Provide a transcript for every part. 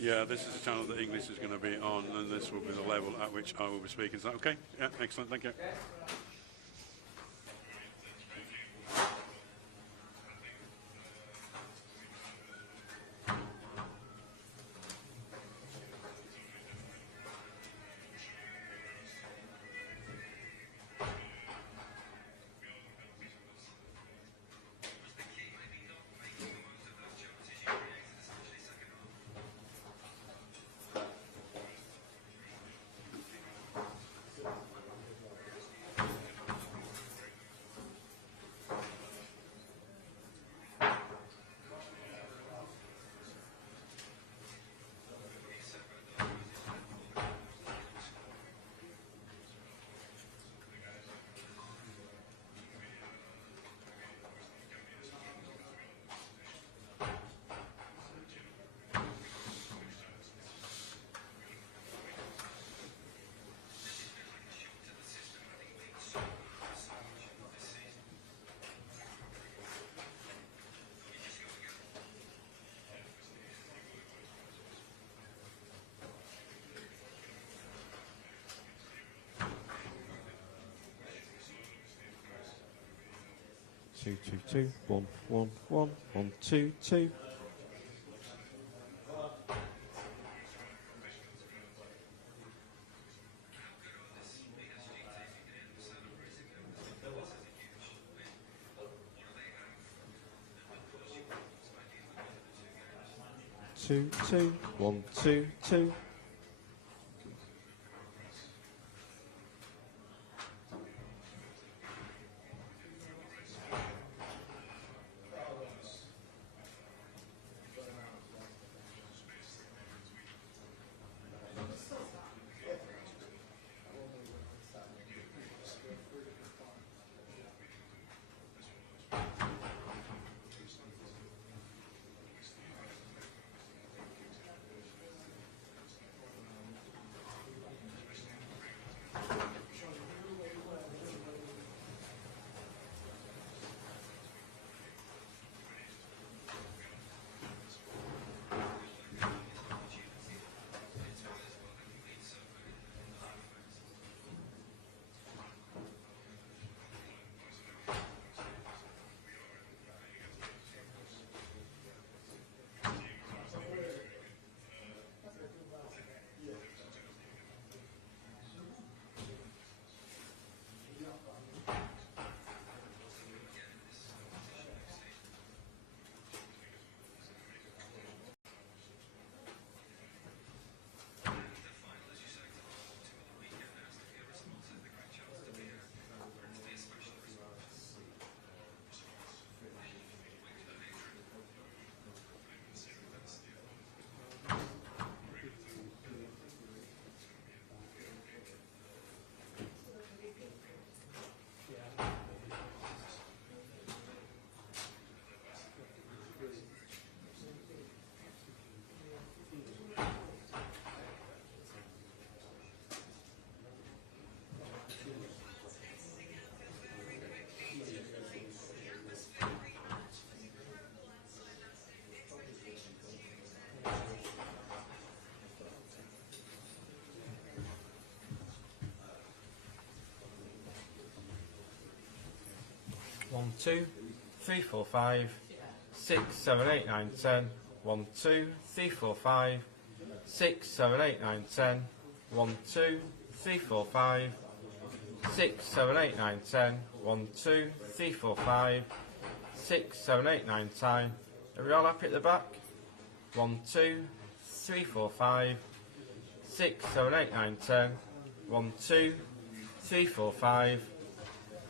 Yeah, this is the channel that English is going to be on, and this will be the level at which I will be speaking. Is that okay? Yeah, excellent. Thank you. 2 2 2 1 1 1 1 2 2. Two, two, 1 2 2. One, 2, 3, 4, 5, 6, 7, 8, 9, 10. 1 2 3 4 5 6 7 8 9 10. 1 2 3 4 5 6 7 8 9 10. 1 2 3 4 5 6 7 8 9 10. Are we all happy at the back? 1 2 3 4 5 6 7 8 9 10. 1 2 3 4 5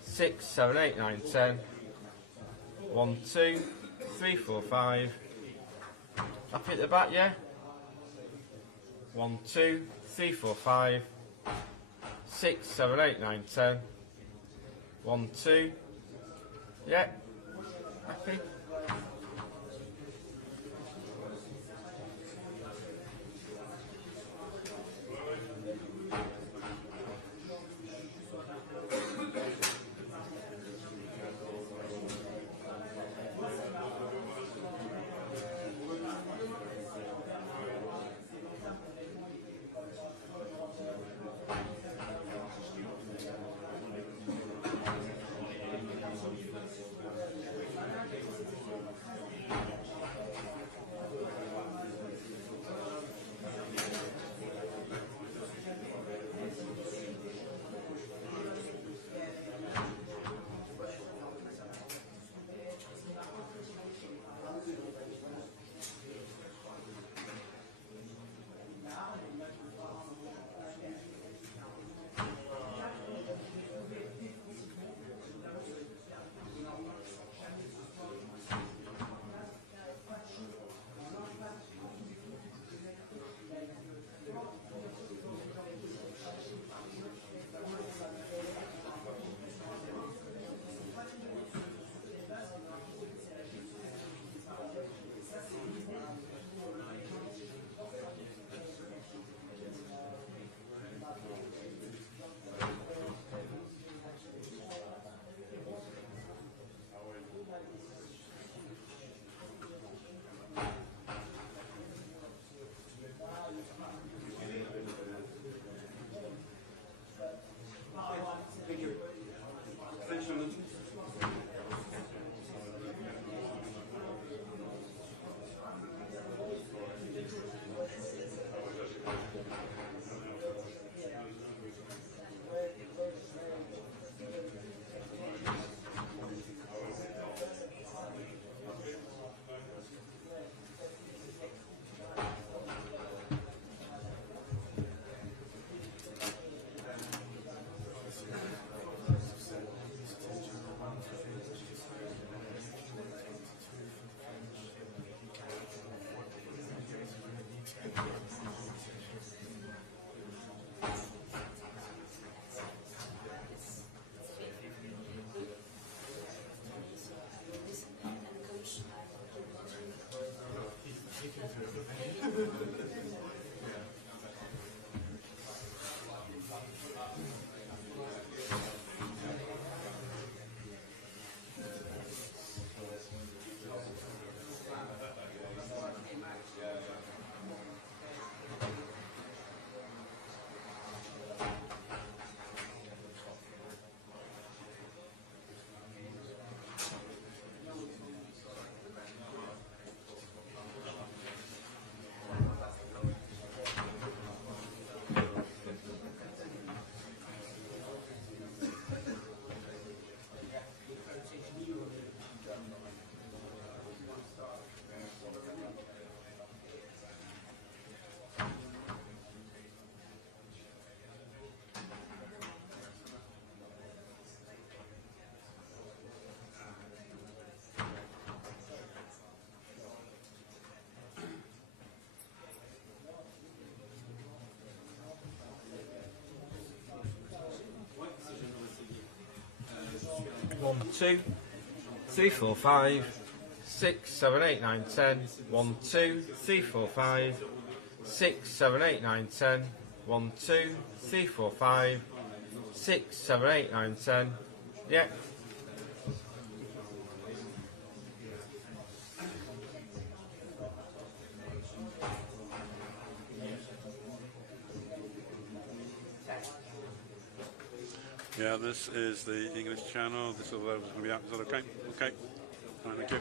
6 7 8 9 10. 1 2 3 4 5. Happy at the back, yeah? 1 2 3 4 5 6 7 8 9 10. 1 2. Yeah. Happy. 2, 3, 4, 5, 6, 7, 8, 9, 10. 1, 2, 3, 4, 5, 6, 7, 8, 9, 10. 1, 2, 3, 4, 5, 6, 7, 8, 9, 10. Yeah. Yeah, this is the English channel. This is going to be out. Is that okay? Okay. All right, thank you.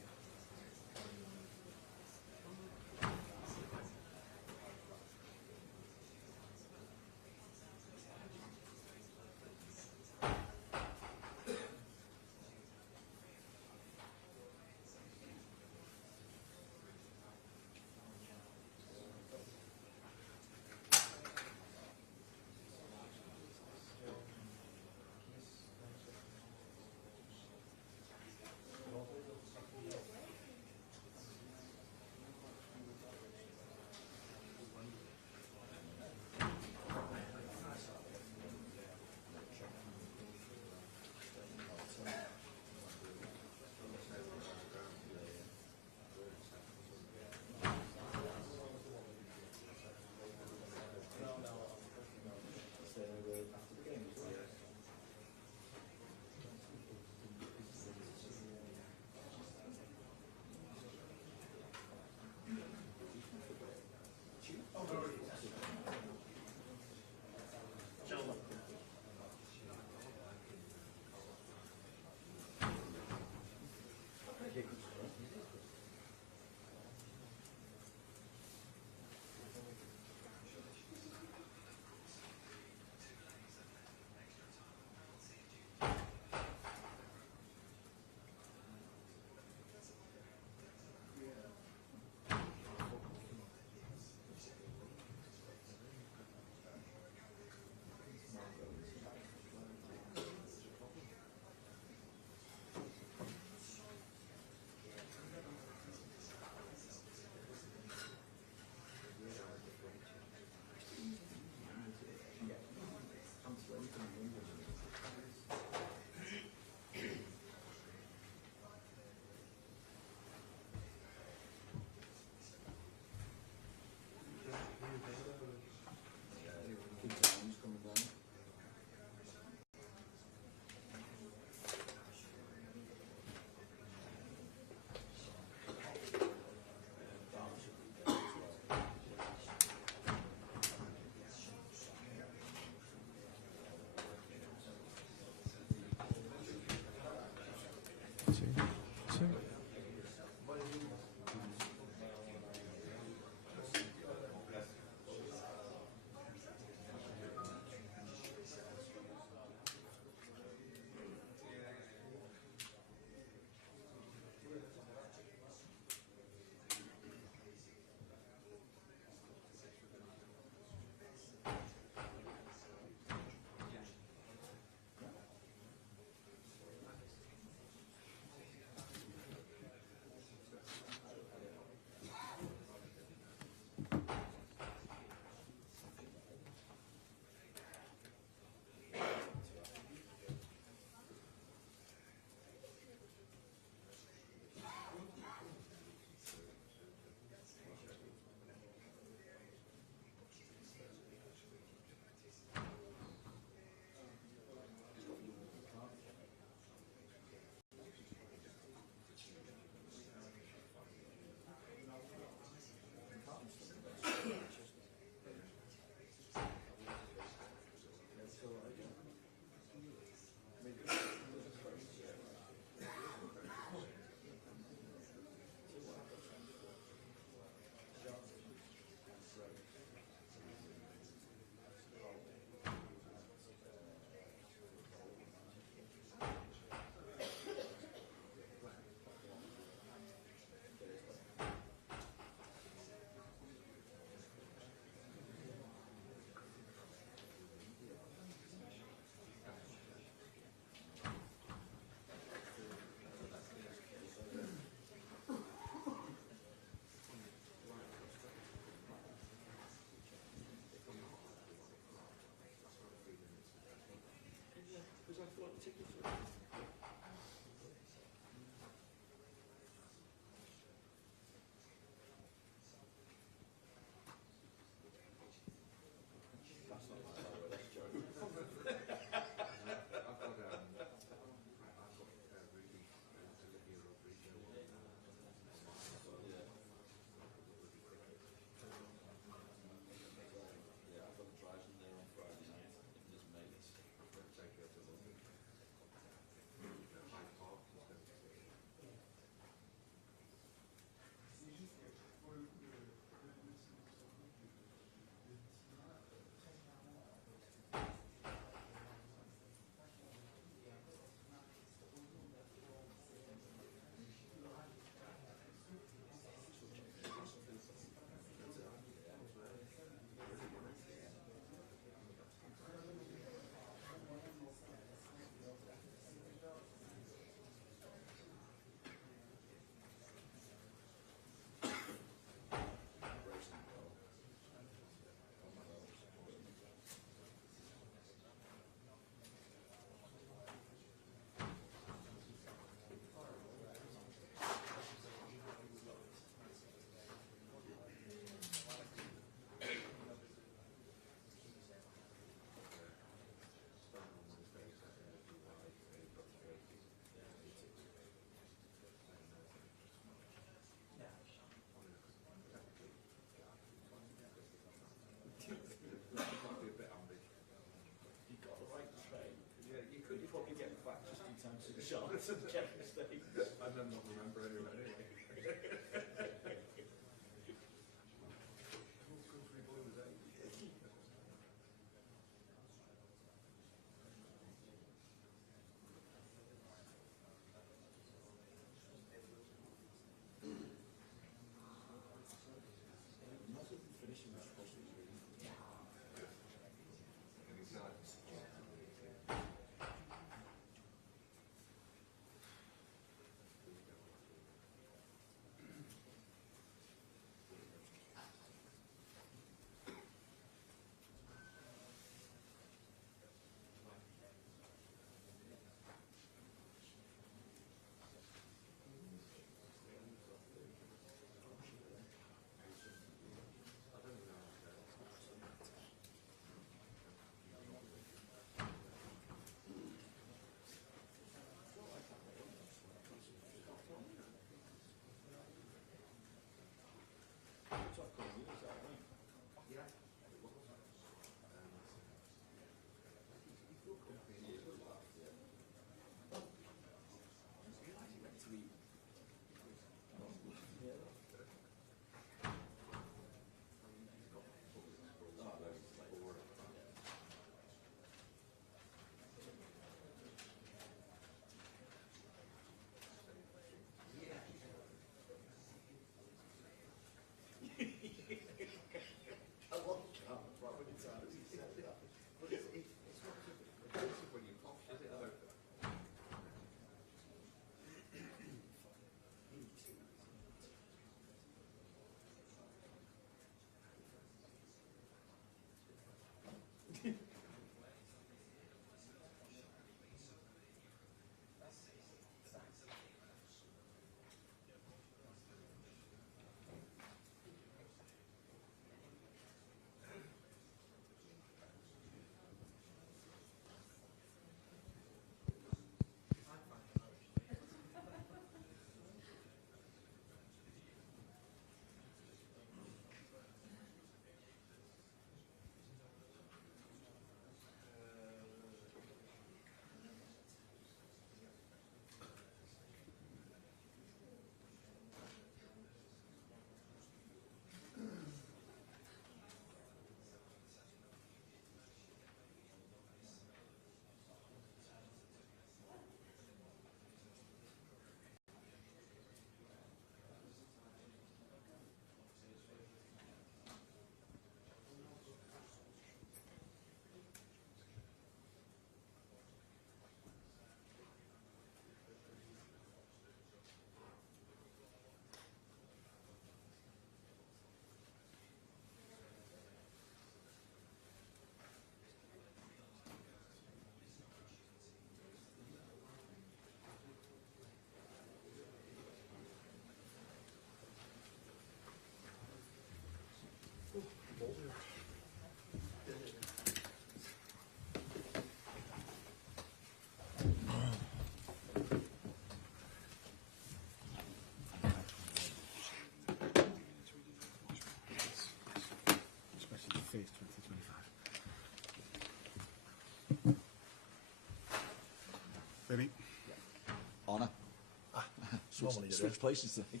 switch places today.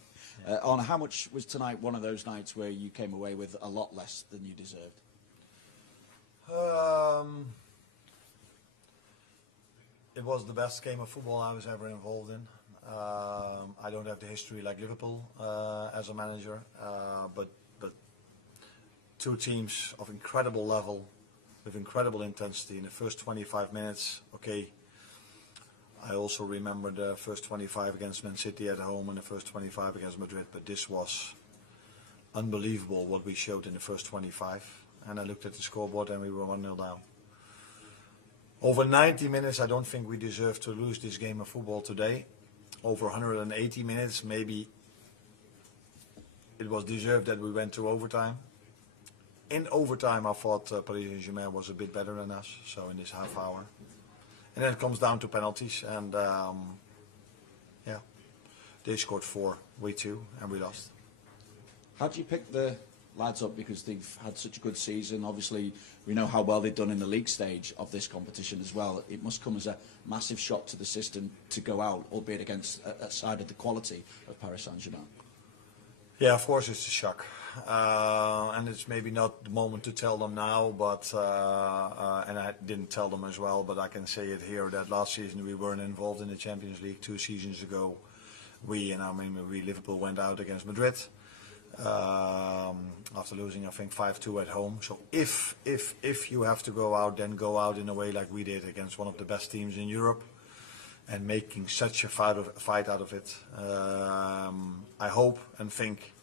On how much was tonight one of those nights where you came away with a lot less than you deserved? It was the best game of football I was ever involved in. I don't have the history like Liverpool as a manager, but two teams of incredible level with incredible intensity in the first 25 minutes. Okay, I also remember the first 25 against Man City at home and the first 25 against Madrid, but this was unbelievable what we showed in the first 25. And I looked at the scoreboard and we were 1-0 down. Over 90 minutes, I don't think we deserve to lose this game of football today. Over 180 minutes, maybe it was deserved that we went to overtime. In overtime, I thought Paris Saint-Germain was a bit better than us, so in this half hour. And then it comes down to penalties, and yeah, they scored 4, we 2, and we lost. How do you pick the lads up, because they've had such a good season? Obviously, we know how well they've done in the league stage of this competition as well. It must come as a massive shock to the system to go out, albeit against a side of the quality of Paris Saint-Germain. Yeah, of course it's a shock. And it's maybe not the moment to tell them now, but and I didn't tell them as well, but I can say it here that last season we weren't involved in the Champions League. 2 seasons ago, we Liverpool went out against Madrid. After losing, I think 5-2 at home. So if you have to go out, then go out in a way like we did against one of the best teams in Europe, and making such a fight out of it. I hope and think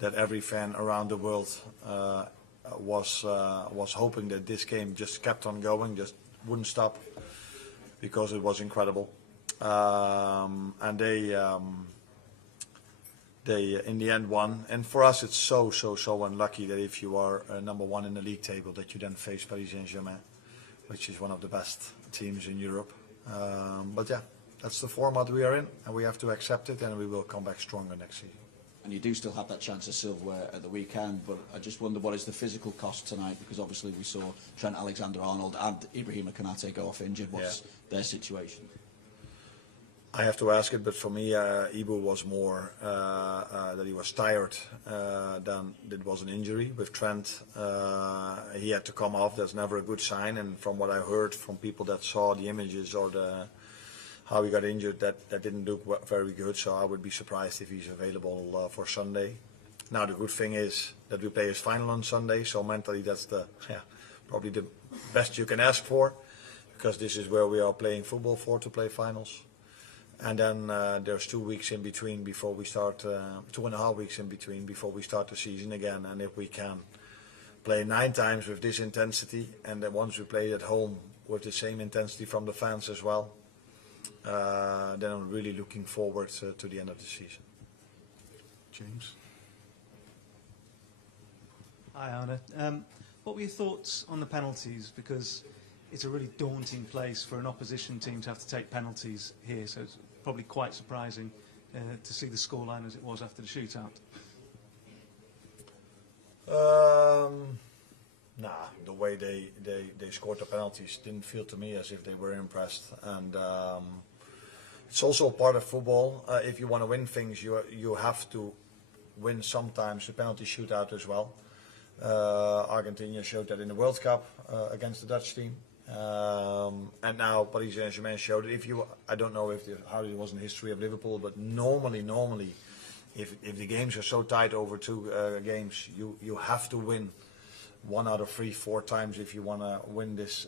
that every fan around the world was hoping that this game just kept on going, just wouldn't stop, because it was incredible. And they in the end won, and for us it's so unlucky that if you are number 1 in the league table, that you then face Paris Saint-Germain, which is one of the best teams in Europe. But yeah, that's the format we are in, and we have to accept it, and we will come back stronger next season. And you do still have that chance of silverware at the weekend, but I just wonder, what is the physical cost tonight? Because obviously we saw Trent Alexander-Arnold and Ibrahima Konate go off injured. What's their situation? I have to ask it, but for me, Ibu was more that he was tired than it was an injury. With Trent, he had to come off. That's never a good sign. And from what I heard from people that saw the images or how he got injured, that didn't look very good. So I would be surprised if he's available for Sunday. Now the good thing is that we play his final on Sunday. So mentally, that's probably the best you can ask for, because this is where we are playing football for, to play finals. And then there's 2 weeks in between before we start, 2.5 weeks in between before we start the season again. And if we can play 9 times with this intensity, and then once we play at home with the same intensity from the fans as well, then I'm really looking forward to the end of the season. James? Hi, Arne. What were your thoughts on the penalties? Because it's a really daunting place for an opposition team to have to take penalties here, so it's probably quite surprising to see the scoreline as it was after the shootout. Nah, the way they scored the penalties didn't feel to me as if they were impressed. And it's also a part of football. If you want to win things, you have to win sometimes the penalty shootout as well. Argentina showed that in the World Cup against the Dutch team. And now Paris Saint-Germain showed it. I don't know how it was in the history of Liverpool, but normally, if the games are so tight over 2 games, you have to win 1 out of 3, 4 times if you want to win this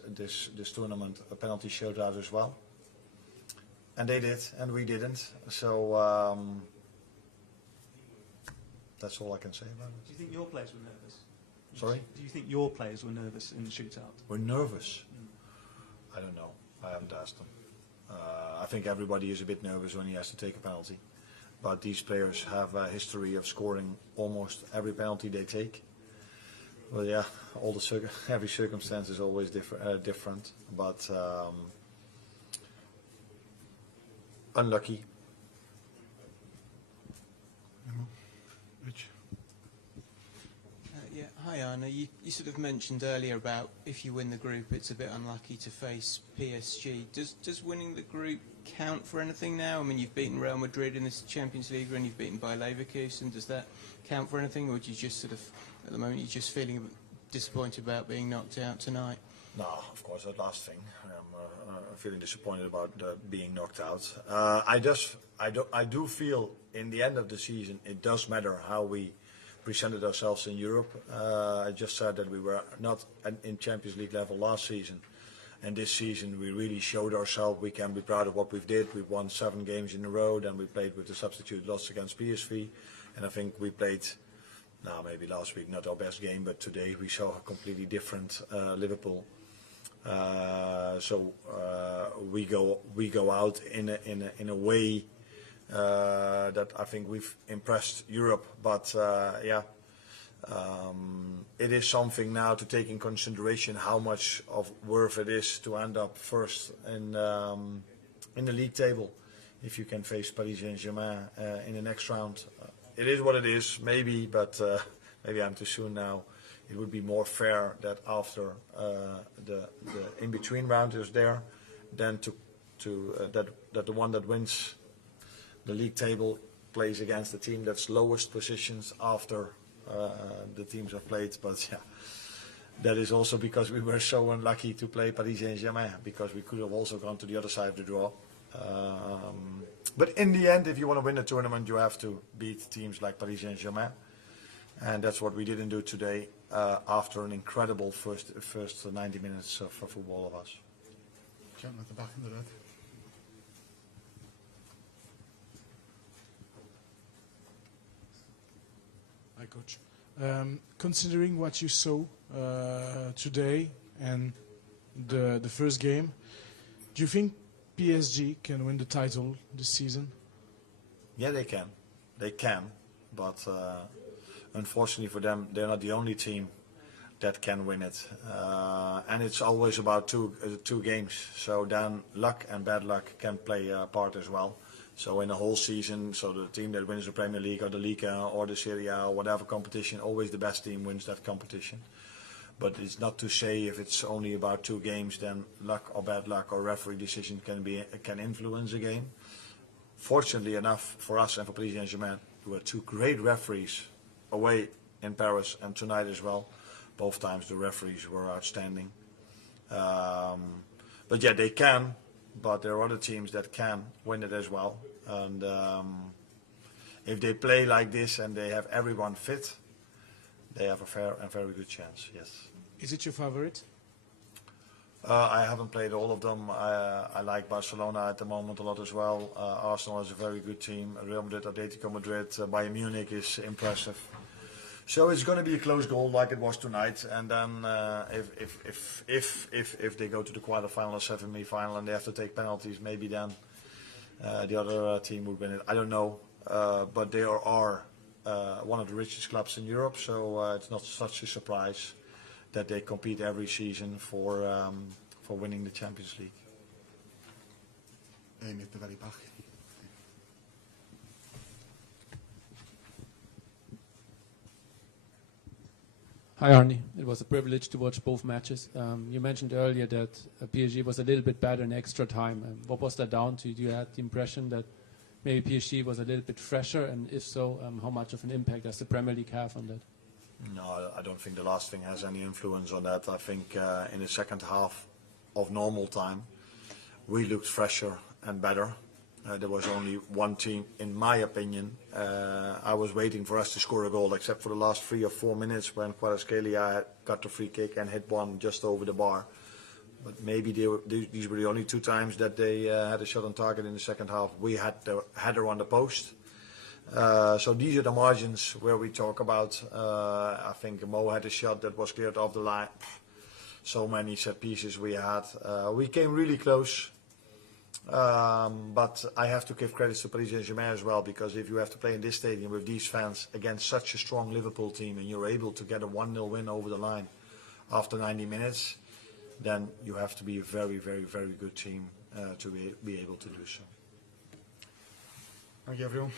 tournament, a penalty shootout as well. And they did, and we didn't. So that's all I can say about it. Do you think your players were nervous? Sorry? Do you think your players were nervous in the shootout? We're nervous. I don't know. I haven't asked them. I think everybody is a bit nervous when he has to take a penalty. But these players have a history of scoring almost every penalty they take. Well, yeah, every circumstance is always different. But unlucky. Rich. Yeah, hi Anna. You sort of mentioned earlier about if you win the group, it's a bit unlucky to face PSG. Does winning the group count for anything now? I mean, you've beaten Real Madrid in this Champions League and you've beaten Bayer Leverkusen. Does that count for anything, or do you just sort of, at the moment, you're just feeling disappointed about being knocked out tonight? No, of course, that last thing. I'm feeling disappointed about being knocked out. I do feel in the end of the season it does matter how we presented ourselves in Europe. I just said that we were not in Champions League level last season, and this season we really showed ourselves. We can be proud of what we've did. We've won 7 games in a row, then we played with the substitute loss against PSV, and I think we played, now maybe last week not our best game, but today we saw a completely different Liverpool. So we go out in a way that I think we've impressed Europe, but it is something now to take in consideration how much of worth it is to end up first in the league table if you can face Paris Saint-Germain in the next round. It is what it is, maybe, but maybe I'm too soon now. It would be more fair that after the in-between round is there, then that the one that wins the league table plays against the team that's lowest positions after the teams have played. But yeah, that is also because we were so unlucky to play Paris Saint-Germain, because we could have also gone to the other side of the draw. But in the end, if you want to win a tournament, you have to beat teams like Paris Saint-Germain, and that's what we didn't do today. After an incredible first 90 minutes for football of us. Jump at the back in the red. Hi, Coach. Considering what you saw today and the first game, do you think PSG can win the title this season? Yeah, they can. They can, but unfortunately for them, they're not the only team that can win it. And it's always about two games. So then luck and bad luck can play a part as well. So in a whole season, so the team that wins the Premier League or the Liga or the Serie A or whatever competition, always the best team wins that competition. But it's not to say if it's only about 2 games, then luck or bad luck or referee decision can influence a game. Fortunately enough for us and for Paris Saint-Germain, there were 2 great referees away in Paris and tonight as well. Both times the referees were outstanding. But yeah, they can, but there are other teams that can win it as well. And if they play like this and they have everyone fit, they have a fair and very good chance, yes. Is it your favorite? I haven't played all of them. I like Barcelona at the moment a lot as well. Arsenal is a very good team. Real Madrid, Atletico Madrid, Bayern Munich is impressive. So it's going to be a close goal like it was tonight. And then if they go to the quarterfinal or semi-final and they have to take penalties, maybe then the other team would win it. I don't know. But they are one of the richest clubs in Europe, so it's not such a surprise that they compete every season for winning the Champions League. Amy at the very back. Hi Arnie, it was a privilege to watch both matches. You mentioned earlier that PSG was a little bit better in extra time. What was that down to? Do you have the impression that maybe PSG was a little bit fresher, and if so, how much of an impact does the Premier League have on that? No, I don't think the last thing has any influence on that. I think in the second half of normal time, we looked fresher and better. There was only one team, in my opinion. I was waiting for us to score a goal, except for the last 3 or 4 minutes when Kvaratskhelia got the free kick and hit one just over the bar. But maybe these were the only 2 times that they had a shot on target in the second half. We had the header on the post. So these are the margins where we talk about. I think Mo had a shot that was cleared off the line. So many set pieces we had. We came really close. But I have to give credit to Paris Saint-Germain as well, because if you have to play in this stadium with these fans against such a strong Liverpool team and you're able to get a 1-0 win over the line after 90 minutes, then you have to be a very, very, very good team to be able to do so. Thank you, everyone.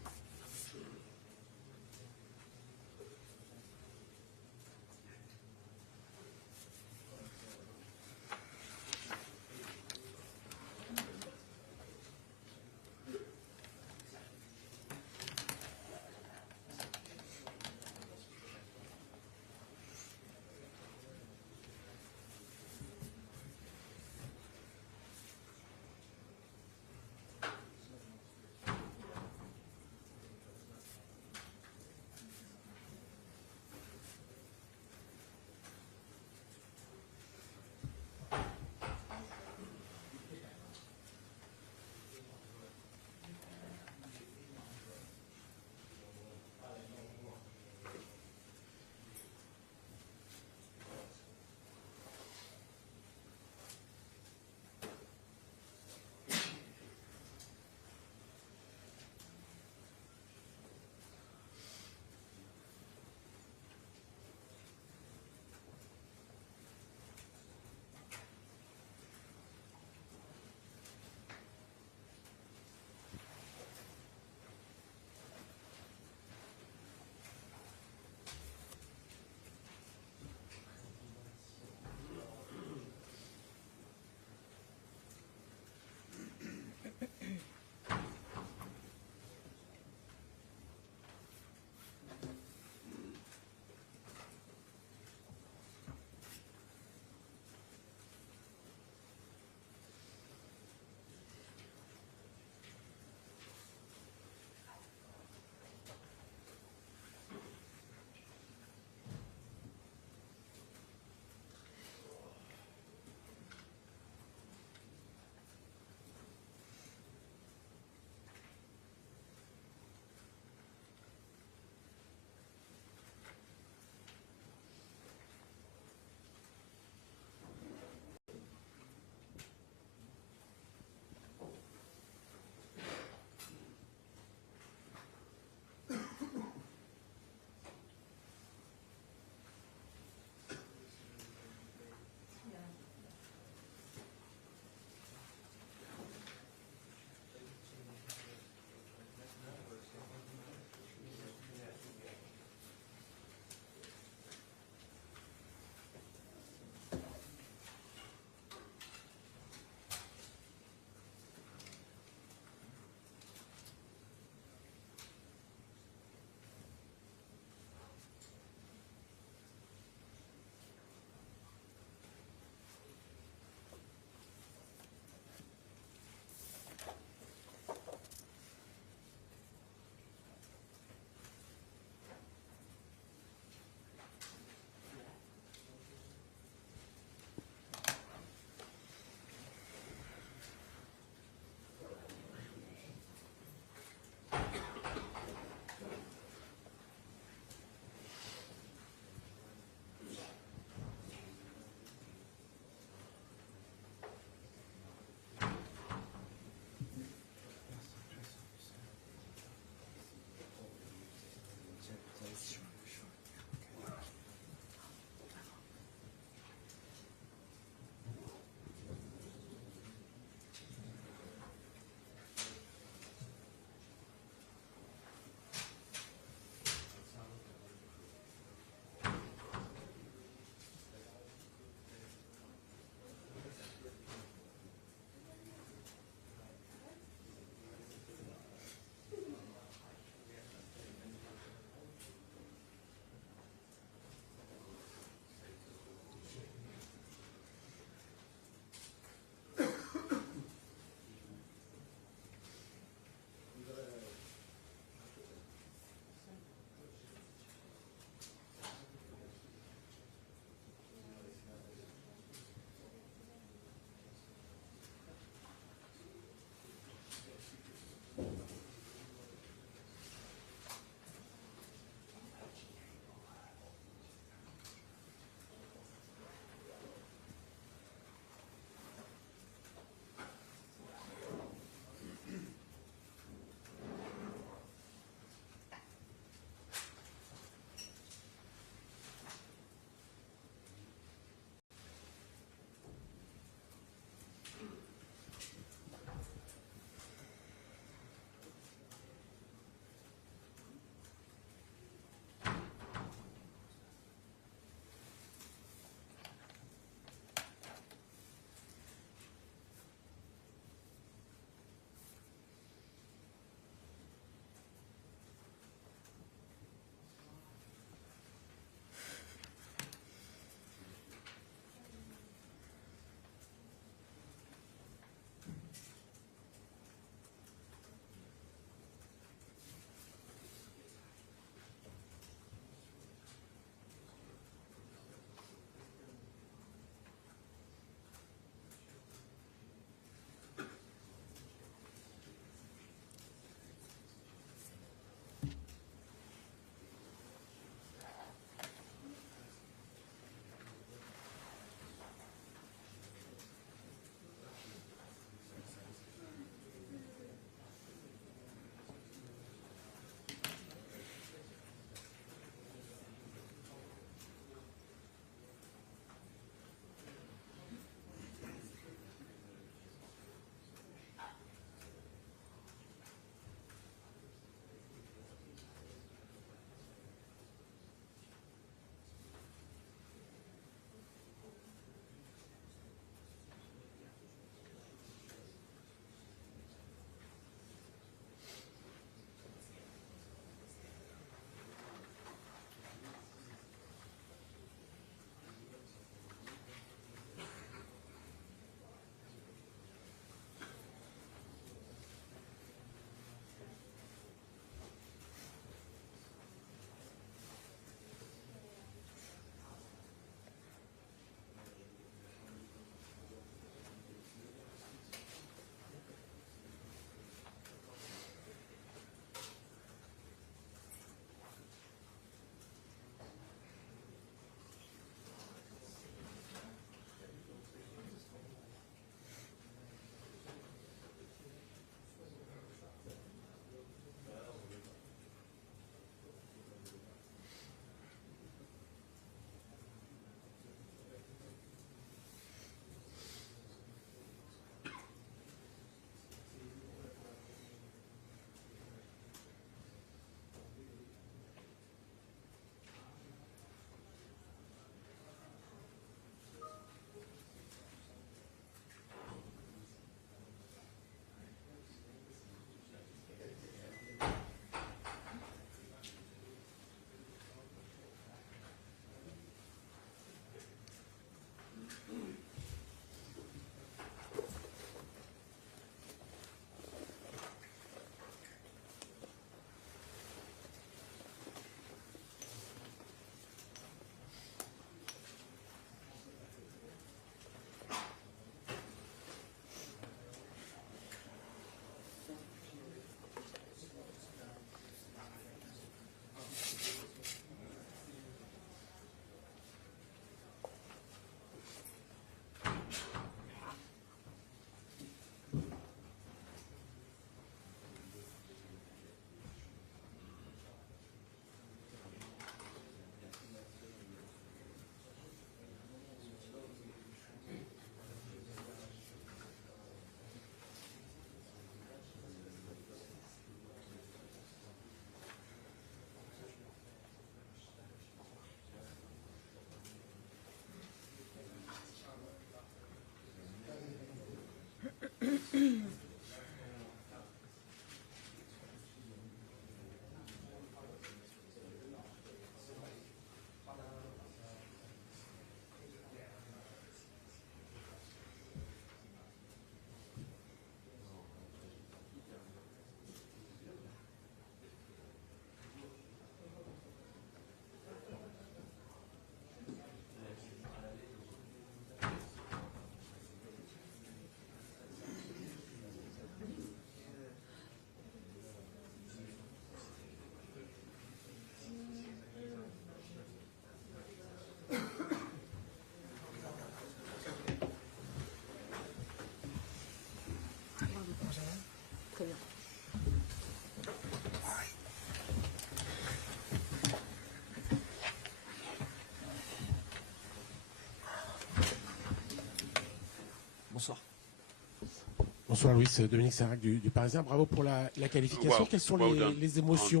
Bonsoir Luis, Dominique Sarac du Parisien. Bravo pour la qualification. Quelles sont les émotions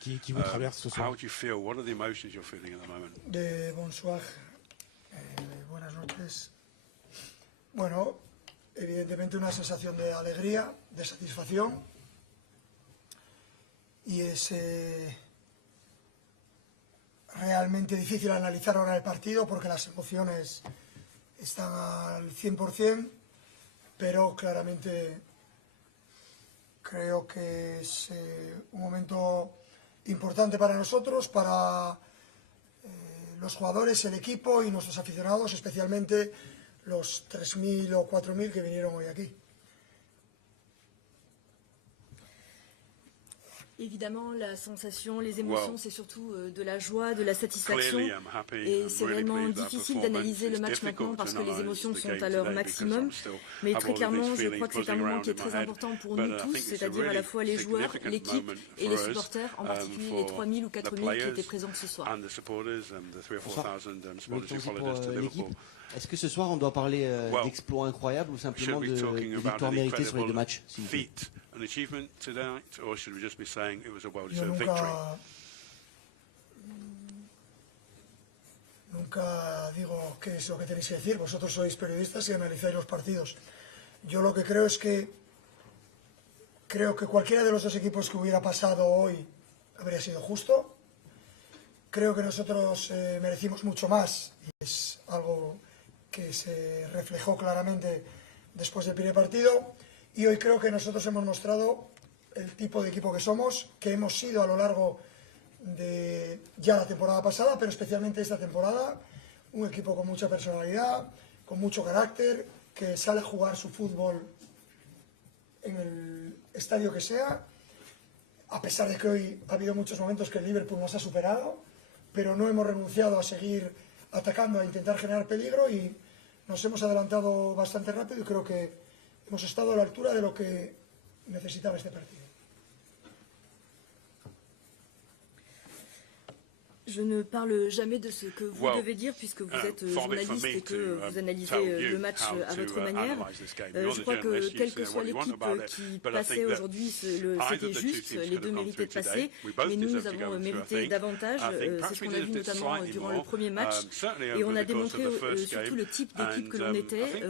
qui vous traversent ce soir? How do you feel? What are the emotions you're feeling at the moment? Bonsoir. Buenas noches. Bueno, evidentemente una sensación de alegría, de satisfacción. Y es realmente difícil analizar ahora el partido porque las emociones están al 100%, pero claramente creo que es un momento importante para nosotros, para los jugadores, el equipo y nuestros aficionados, especialmente los 3.000 o 4.000 que vinieron hoy aquí. Évidemment, la sensation, les émotions, c'est surtout de la joie, de la satisfaction. Et c'est vraiment difficile d'analyser le match maintenant parce que les émotions sont à leur maximum. Mais très clairement, je crois que c'est un moment qui est très important pour nous tous, c'est-à-dire à la fois les joueurs, l'équipe et les supporters, en particulier les 3 000 ou 4 000 qui étaient présents ce soir. Est-ce que ce soir on doit parler d'exploit incroyable ou simplement de victoire méritée sur les deux matchs? An achievement tonight, or should we just be saying it was a Yo well-deserved victory? Nunca digo qué es lo que tenéis que decir. Vosotros sois periodistas y analizáis los partidos. Yo lo que creo es que cualquiera de los dos equipos que hubiera pasado hoy habría sido justo. Creo que nosotros merecimos mucho más y es algo que se reflejó claramente después del primer partido. Y hoy creo que nosotros hemos mostrado el tipo de equipo que somos, que hemos sido a lo largo de ya la temporada pasada, pero especialmente esta temporada, un equipo con mucha personalidad, con mucho carácter, que sale a jugar su fútbol en el estadio que sea, a pesar de que hoy ha habido muchos momentos que el Liverpool nos ha superado, pero no hemos renunciado a seguir atacando, a intentar generar peligro y nos hemos adelantado bastante rápido y creo que hemos estado a la altura de lo que necesitaba este partido. Je ne parle jamais de ce que vous devez dire puisque vous êtes journaliste et que vous analysez le match à votre manière. Je crois que quelle que soit l'équipe qui passait aujourd'hui, c'était juste, les deux méritaient de passer, mais nous avons mérité davantage. C'est ce qu'on a vu notamment durant le premier match et on a démontré surtout le type d'équipe que l'on était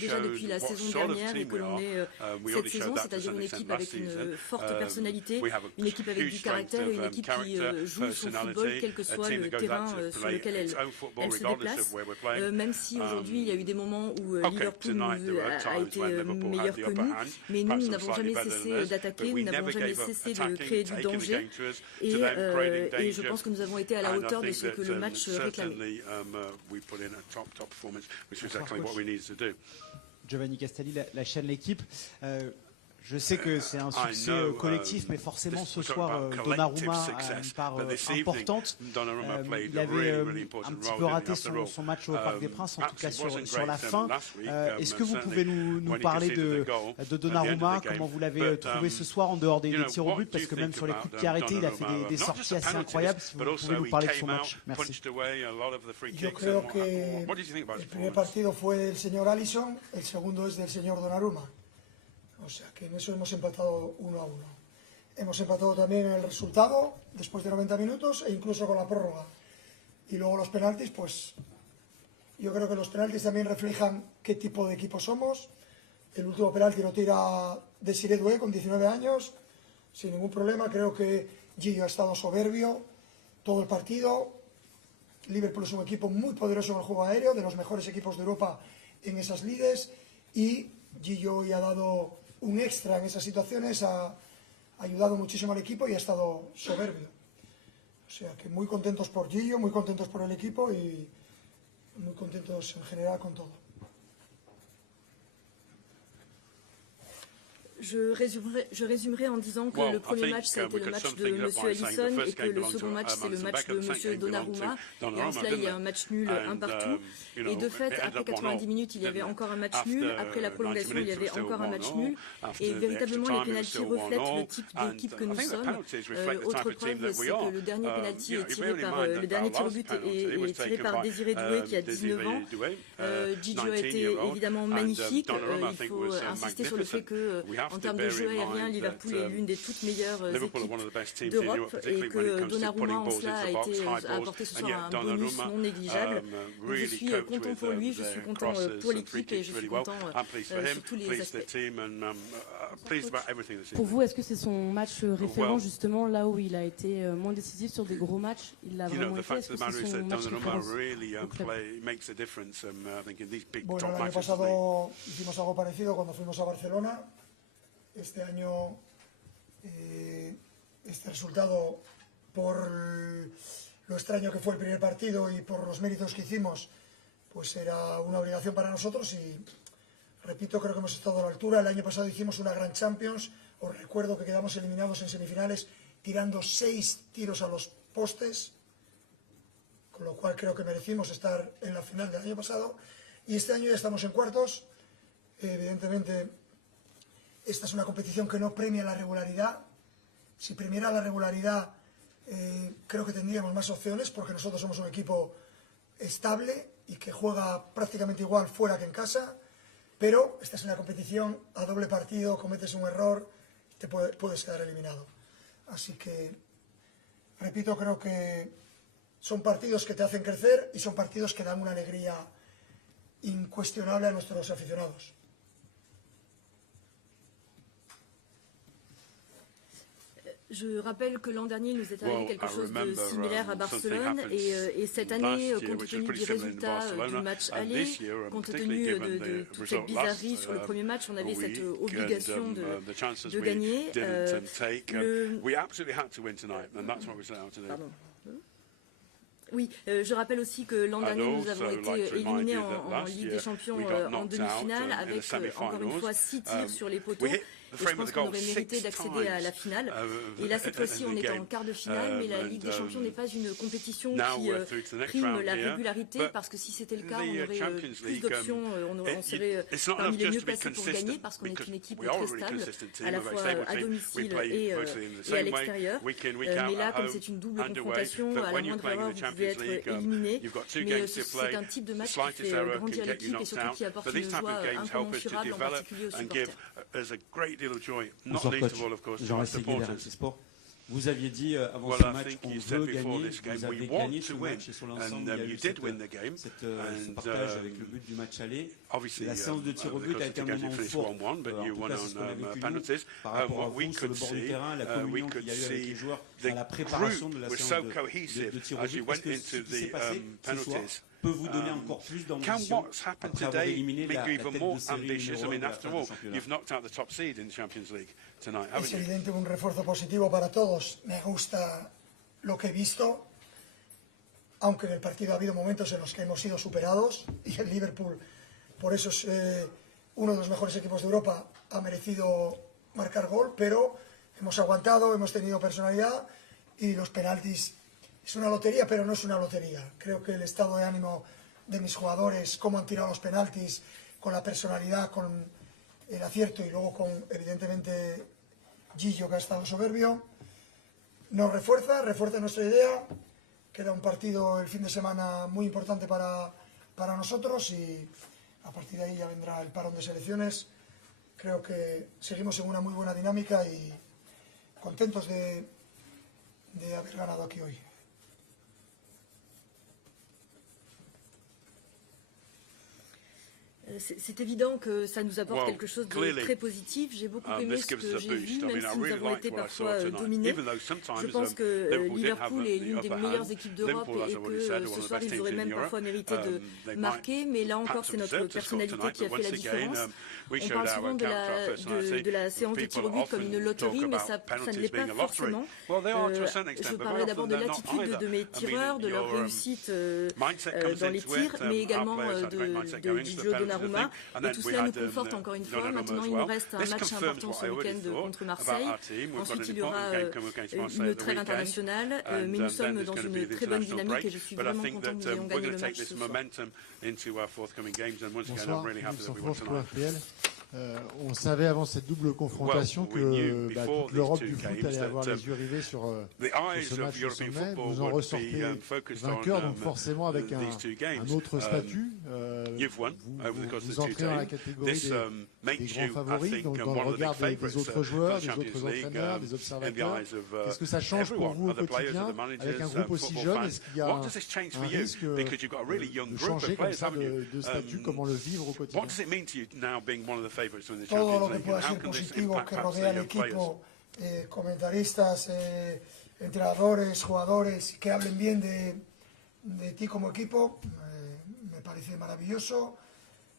déjà depuis la saison dernière et que l'on est cette saison, c'est-à-dire une équipe avec une forte personnalité, une équipe avec du caractère et une équipe qui joue son football quel que soit le terrain sur lequel elle se déplace. Même si aujourd'hui il y a eu des moments où Liverpool a été meilleur que nous, mais nous n'avons jamais cessé d'attaquer, nous n'avons jamais cessé de créer du danger et je pense que nous avons été à la hauteur de ce que le match réclamait. Giovanni Castelli, la chaîne L'équipe. Je sais que c'est un succès collectif, mais forcément ce soir, Donnarumma a une part importante. Il avait un petit peu raté son match au Parc des Princes, en tout cas sur la fin. Est-ce que vous pouvez nous parler de Donnarumma, comment vous l'avez trouvé ce soir en dehors des tirs au but, parce que même sur les coups de pied arrêtés, il a fait des sorties assez incroyables. Si vous pouvez nous parler de son match. Merci. Yo creo que el primer partido fue del señor Alisson, el segundo es del señor Donnarumma. O sea que en eso hemos empatado 1-1. Hemos empatado también en el resultado después de 90 minutos e incluso con la prórroga. Y luego los penaltis, pues yo creo que los penaltis también reflejan qué tipo de equipo somos. El último penalti lo tira Desiré Doué con 19 años, sin ningún problema. Creo que Gillo ha estado soberbio todo el partido. Liverpool es un equipo muy poderoso en el juego aéreo, de los mejores equipos de Europa en esas lides. Y Gillo hoy ha dado un extra en esas situaciones, ha ayudado muchísimo al equipo y ha estado soberbio. O sea que muy contentos por Gillo, muy contentos por el equipo y muy contentos en general con todo. Je résumerai en disant que le premier match, ça a été le match de M. Alisson et que le second match, c'est le match de M. Donnarumma. Et en cela, il y a un match nul, un partout. Et de fait, après 90 minutes, il y avait encore un match nul. Après la prolongation, il y avait encore un match nul. Et véritablement, les pénaltys reflètent le type d'équipe que nous sommes. Autre preuve, c'est que le dernier pénalty est tiré par le dernier tir au but est tiré par Désiré Doué qui a 19 ans. Gigio a été évidemment magnifique. Il faut insister sur le fait que en termes de jeu aérien, Liverpool est l'une des toutes meilleures équipes d'Europe et que Donnarumma en cela a apporté ce soir un bonus non négligeable. Je suis content pour lui, je suis content pour l'équipe et je suis content sur tous les aspects. Pour vous, est-ce que c'est son match référent justement là où il a été moins décisif sur des gros matchs? Il l'a vraiment été. Est-ce que c'est son match référence? Bueno, el año pasado hicimos algo parecido cuando fuimos a Barcelona. Este año, este resultado, por lo extraño que fue el primer partido y por los méritos que hicimos, pues era una obligación para nosotros y, repito, creo que hemos estado a la altura. El año pasado hicimos una gran Champions. Os recuerdo que quedamos eliminados en semifinales tirando 6 tiros a los postes, con lo cual creo que merecimos estar en la final del año pasado. Y este año ya estamos en cuartos. Evidentemente, esta es una competición que no premia la regularidad. Si premiara la regularidad, creo que tendríamos más opciones, porque nosotros somos un equipo estable y que juega prácticamente igual fuera que en casa. Pero esta es una competición a doble partido, cometes un error y te puedes quedar eliminado. Así que, repito, creo que son partidos que te hacen crecer y son partidos que dan una alegría incuestionable a nuestros aficionados. Je rappelle que l'an dernier, il nous est arrivé quelque chose de similaire à Barcelone et cette année, compte tenu du résultat du match aller, compte tenu de toute cette bizarrerie sur le premier match, on avait cette obligation de gagner. Oui, je rappelle aussi que l'an dernier, nous avons été éliminés en Ligue des Champions en demi-finale avec, encore une fois, 6 tirs sur les poteaux. Et je pense qu'on aurait mérité d'accéder à la finale. Et là, cette fois-ci, on est en quart de finale, mais la Ligue des Champions n'est pas une compétition qui prime la régularité, parce que si c'était le cas, on aurait plus d'options, on serait parmi les mieux placés pour gagner, parce qu'on est une équipe très stable, à la fois à domicile et à l'extérieur. Mais là, comme c'est une double confrontation, à la moindre erreur, vous pouvez être éliminé. Mais c'est un type de match qui fait grandir l'équipe et surtout qui apporte une joie incommensurable, en particulier aux supporters. Vous aviez dit avant ce match qu'on veut gagner, vous avez gagné ce match et sur l'ensemble il y a eu ce partage avec le but du match aller. La séance de tir au but a été un moment fort, en tout cas c'est ce qu'on a vécu nous, par rapport à vous sur le bord du terrain, la communion qu'il y a eu avec les joueurs dans la préparation de la séance de tir au but. Est-ce que ce qui s'est passé ce soir peut vous donner encore plus d'ambition après avoir éliminé la tête de série numéro 1 de la fin du championnat? Es evidente un refuerzo positivo para todos. Me gusta lo que he visto, aunque en el partido ha habido momentos en los que hemos sido superados y el Liverpool, por eso es uno de los mejores equipos de Europa, ha merecido marcar gol, pero hemos aguantado, hemos tenido personalidad y los penaltis es una lotería, pero no es una lotería. Creo que el estado de ánimo de mis jugadores, cómo han tirado los penaltis, con la personalidad, con el acierto y luego con, evidentemente, Gigio, que ha estado soberbio, nos refuerza nuestra idea. Queda un partido el fin de semana muy importante para nosotros y a partir de ahí ya vendrá el parón de selecciones. Creo que seguimos en una muy buena dinámica y contentos de haber ganado aquí hoy. C'est évident que ça nous apporte quelque chose de très positif. J'ai beaucoup aimé ce que j'ai vu, même si nous avons été parfois dominés. Je pense que Liverpool est l'une des meilleures équipes d'Europe et que ce soir, ils auraient même parfois mérité de marquer. Mais là encore, c'est notre personnalité qui a fait la différence. On parle souvent de la séance de tir au but comme une loterie, mais ça ne l'est pas forcément. Je parlerai d'abord de l'attitude de mes tireurs, de leur réussite dans les tirs, mais également de Gigio Donnarumma Donnarumma. Et tout cela nous conforte encore une fois. Maintenant, il nous reste un match important ce week-end contre Marseille. Ensuite, il y aura une trêve internationale. Mais nous sommes dans une très bonne dynamique et je suis vraiment content que nous ayons gagné le match ce soir. Bonsoir, on savait avant cette double confrontation que toute l'Europe du foot allait avoir les yeux rivés sur ce match au sommet. Vous en ressortez vainqueur, donc forcément avec un autre statut. Vous entrez dans la catégorie des grands favoris, donc dans le regard des autres joueurs, des autres entraîneurs, des observateurs. Qu'est-ce que ça change pour vous au quotidien avec un groupe aussi jeune? Est-ce qu'il y a un risque de changer comme ça de statut? Comment le vivre au quotidien? Todo lo que pueda ser positivo que rodea al equipo, comentaristas, entrenadores, jugadores, que hablen bien de ti como equipo, me parece maravilloso.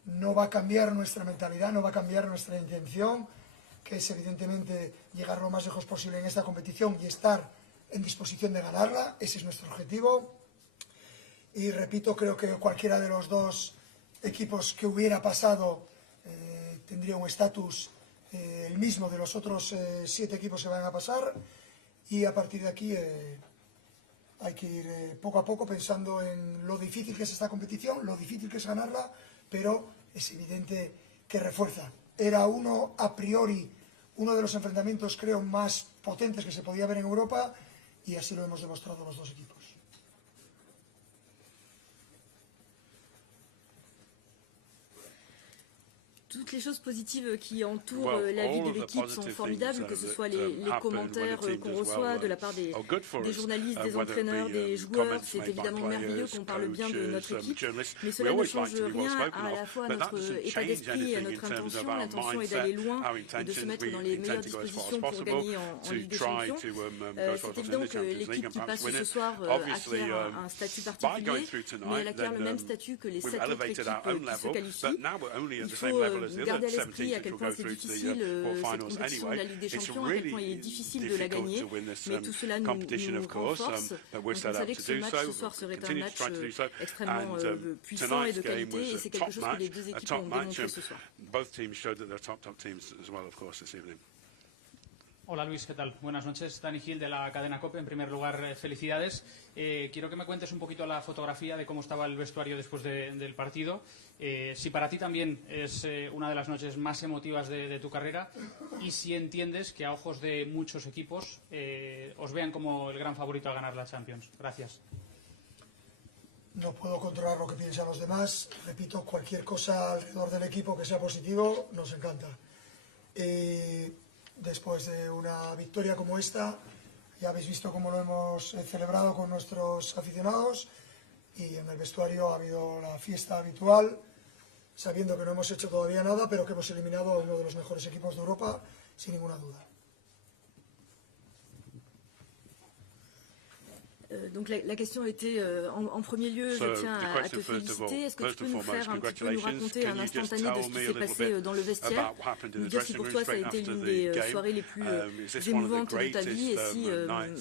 No va a cambiar nuestra mentalidad, no va a cambiar nuestra intención, que es evidentemente llegar lo más lejos posible en esta competición y estar en disposición de ganarla. Ese es nuestro objetivo. Y repito, creo que cualquiera de los dos equipos que hubiera pasado tendría un estatus el mismo de los otros 7 equipos que van a pasar, y a partir de aquí hay que ir poco a poco pensando en lo difícil que es esta competición, lo difícil que es ganarla, pero es evidente que refuerza. Era a priori uno de los enfrentamientos, creo, más potentes que se podía ver en Europa, y así lo hemos demostrado los dos equipos. Toutes les choses positives qui entourent la vie de l'équipe sont formidables, que ce soit les commentaires qu'on reçoit de la part des journalistes, des entraîneurs, des joueurs. C'est évidemment merveilleux qu'on parle bien de notre équipe, mais cela ne change rien à la fois à notre état d'esprit et à notre intention. L'intention est d'aller loin et de se mettre dans les meilleures dispositions pour gagner en Ligue des Champions. C'est évident que l'équipe qui passe ce soir acquiert un statut particulier, mais elle acquiert le même statut que les 7 autres équipes qui se qualifient. Il faut garder à l'esprit à quel point c'est difficile cette compétition de la Ligue des Champions, à quel point il est difficile de la gagner, mais tout cela nous renforce. Donc vous savez que ce match ce soir serait un match extrêmement puissant et de qualité, et c'est quelque chose que les deux équipes ont démontré ce soir. Hola Luis, ¿qué tal? Buenas noches, Dani Gil de la cadena COPE. En primer lugar, felicidades. Quiero que me cuentes un poquito la fotografía de cómo estaba el vestuario después del partido. Si para ti también es una de las noches más emotivas de tu carrera, y si entiendes que a ojos de muchos equipos os vean como el gran favorito a ganar la Champions. Gracias. No puedo controlar lo que piensan los demás. Repito, cualquier cosa alrededor del equipo que sea positivo nos encanta. Después de una victoria como esta, ya habéis visto cómo lo hemos celebrado con nuestros aficionados, y en el vestuario ha habido la fiesta habitual, sabiendo que no hemos hecho todavía nada, pero que hemos eliminado a uno de los mejores equipos de Europa, sin ninguna duda. Donc la question était, en premier lieu, je tiens à te féliciter. Est-ce que tu peux nous faire un petit peu nous raconter un instantané de ce qui s'est passé dans le vestiaire, nous dire si pour toi ça a été l'une des soirées les plus émouvantes de ta vie, et si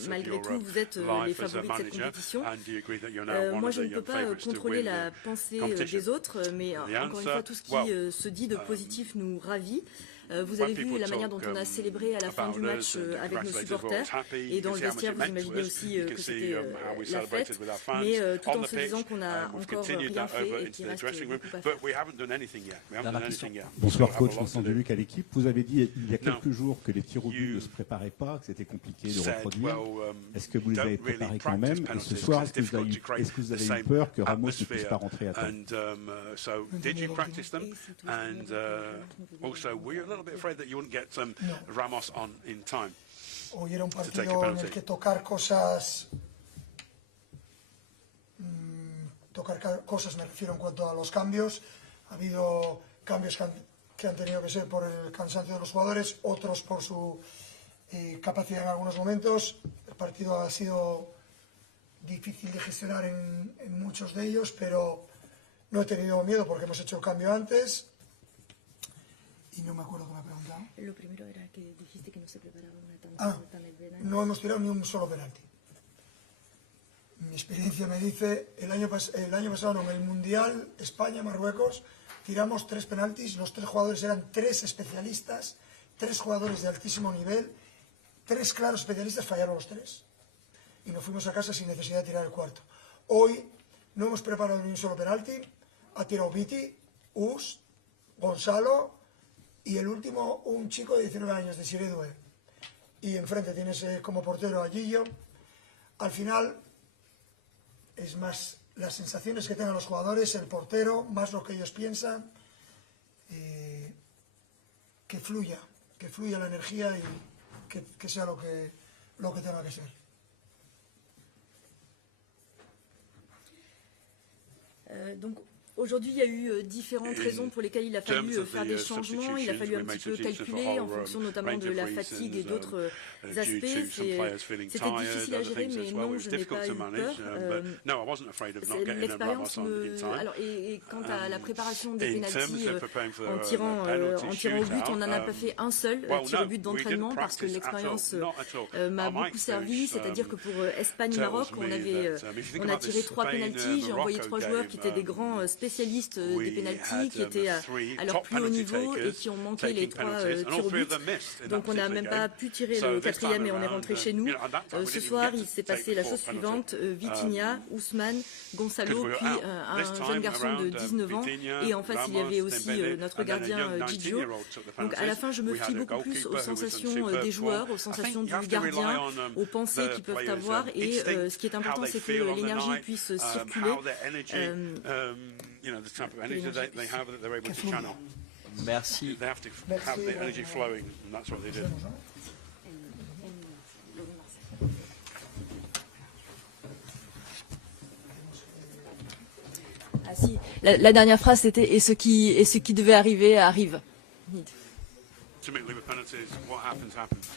malgré tout vous êtes les favoris de cette compétition. Moi je ne peux pas contrôler la pensée des autres, mais encore une fois tout ce qui se dit de positif nous ravit. Vous avez vu la manière dont on a célébré à la fin du match avec nos supporters, et dans le vestiaire vous imaginez aussi que c'était la fête, mais tout en se disant qu'on n'a encore rien fait et qu'il reste beaucoup à faire. Bonsoir coach, Vincent Deluc à l'équipe. Vous avez dit il y a quelques jours que les tirs au but ne se préparaient pas, que c'était compliqué de reproduire. Est-ce que vous les avez préparés quand même? Et ce soir, est-ce que vous avez eu peur que Ramos ne puisse pas rentrer à temps? Hoy era un partido en el que tocar cosas, me refiero en cuanto a los cambios. Ha habido cambios que han tenido que ser por el cansancio de los jugadores, otros por su capacidad en algunos momentos. El partido ha sido difícil de gestionar en muchos de ellos, pero no he tenido miedo porque hemos hecho el cambio antes. Y no me acuerdo qué me ha preguntado. Lo primero era que dijiste que no se preparaba una tan el penal. No hemos tirado ni un solo penalti. mi experiencia me dice, el año pasado, no, en el Mundial, España-Marruecos, tiramos 3 penaltis, los 3 jugadores eran 3 especialistas, 3 jugadores de altísimo nivel, 3 claros especialistas, fallaron los 3. Y nos fuimos a casa sin necesidad de tirar el cuarto. Hoy no hemos preparado ni un solo penalti, ha tirado Viti, Us, Gonzalo y el último un chico de 19 años, de Siredue. Y enfrente tienes como portero a Gillo. Al final es más las sensaciones que tengan los jugadores, el portero, más lo que ellos piensan, que fluya la energía y que sea lo que tenga que ser. Donc aujourd'hui, il y a eu différentes raisons pour lesquelles il a fallu faire des changements. Il a fallu un petit peu calculer en fonction notamment de la fatigue et d'autres aspects. C'était difficile à gérer, mais non, je n'ai pas eu peur. L'expérience Alors, et quant à la préparation des pénaltys, en tirant au but, on n'en a pas fait un seul tir au but d'entraînement parce que l'expérience m'a beaucoup servi. C'est-à-dire que pour Espagne-Maroc, on a tiré 3 pénaltys. J'ai envoyé 3 joueurs qui étaient des grands spécialistes des pénaltys, qui étaient à leur plus haut niveau et qui ont manqué les 3 tirs au but. Donc on n'a même pas pu tirer le 4e et on est rentré chez nous. Ce soir, il s'est passé la chose suivante. Vitinha, Ousmane, Gonzalo, puis un jeune garçon de 19 ans. Et en face, il y avait aussi notre gardien Gigio. Donc à la fin, je me fie beaucoup plus aux sensations des joueurs, aux sensations du gardien, aux pensées qu'ils peuvent avoir. Et ce qui est important, c'est que l'énergie puisse circuler. Merci. Ah si, la dernière phrase c'était et ce qui devait arriver arrive. Ultimately with penalties, what happens, happens.